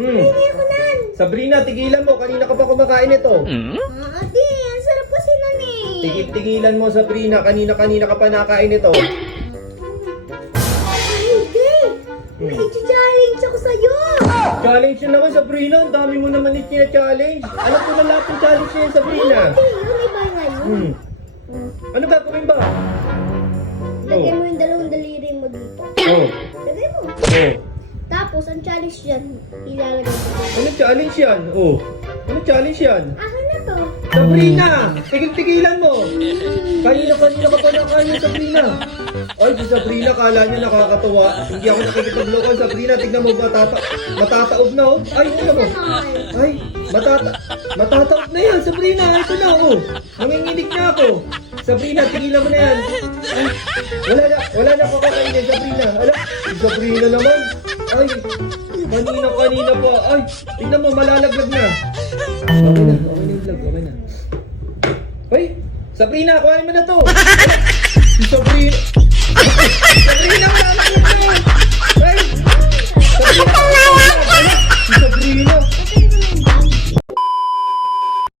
Hindi ko nan. Sabrina, tigilan mo. Kanina ka pa kumakain ito. Ate, ang sarap kasi nun eh. Tigilan mo, Sabrina. Kanina ka pa nakain ito. Hindi. May challenge ako sa'yo. Challenge yun naman, Sabrina. Ang dami mo naman challenge. Alam ko na lahat ng challenge niya, Sabrina. Ate, yun iba nga yun. Ano gagawin ba? Lagay mo yung dalawang daliri mo dito. Oh. Lagay mo. Oh. Tapos, ang challenge dyan, ilalagay mo. Ano challenge yan? Oh. Ano challenge yan? Akin na to. Sabrina! Tigil-tigilan mo! Kanina ka pa nakain, Sabrina. Ay, si Sabrina, kala niya nakakatawa. Hindi ako nakikipaglokohan, Sabrina. Tignan mo, matataob na, oh. Ay, tignan mo. Ay, matataob na yan, Sabrina. Ito na, oh. Nanginginig na ako. Sabrina, tigilan mo na yan. Ay, wala na kakakainin, Sabrina. Ala, si Sabrina naman. Ay, kanina pa. Ay, tignan mo, malalaglag na. Okay na yung vlog, okay na. Ay, Sabrina, kuhanin mo na to. Ay, si Sabrina. Sabrina, wala na.